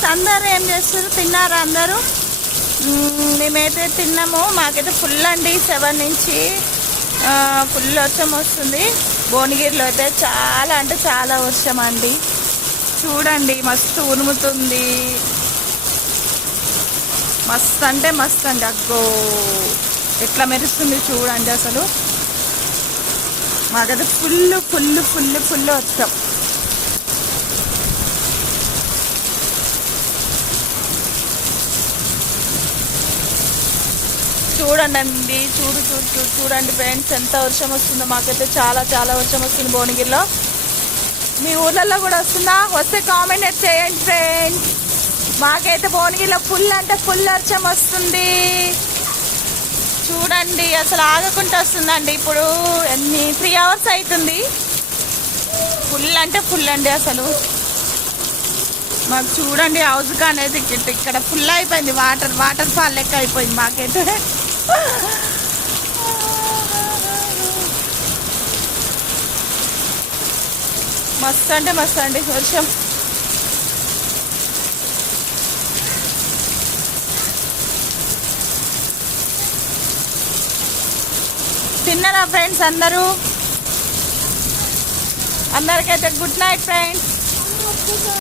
Friends, అందరూ ఏం చేస్తారు? తిన్నారా అందరూ? మేమైతే తిన్నాము. మాకైతే ఫుల్ అండి, 7 నుంచి ఫుల్ వర్షం వస్తుంది. భువనగిరిలో అయితే చాలా అంటే చాలా వర్షం అండి. చూడండి, మస్తు ఉరుముతుంది. మస్తు అంటే మస్తు అండి. అగ్గో ఎట్లా మెరుస్తుంది చూడండి. అసలు మాకైతే ఫుల్ ఫుల్ ఫుల్ ఫుల్ వర్షం. చూడండి చూడండి ఫ్రెండ్స్, ఎంత వర్షం వస్తుందో. మాకైతే చాలా చాలా వర్షం వస్తుంది భువనగిరిలో. మీ ఊర్లలో కూడా వస్తుందా? వస్తే కామెంట్ చేయండి ఫ్రెండ్స్. మాకైతే భువనగిరిలో ఫుల్ అంటే ఫుల్ వర్షం వస్తుంది. చూడండి, అసలు ఆగకుండా వస్తుందండి. ఇప్పుడు 3 అవర్స్ అవుతుంది. ఫుల్ అంటే ఫుల్ అండి. అసలు మాకు చూడండి, హౌస్ అనేది ఇక్కడ ఫుల్ అయిపోయింది. వాటర్ ఫాల్ లెక్క అయిపోయింది మాకైతే. మస్తు అంటే మస్తు అండి వర్షం. తిన్నారా ఫ్రెండ్స్ అందరూ? అందరికైతే గుడ్ నైట్ ఫ్రెండ్స్.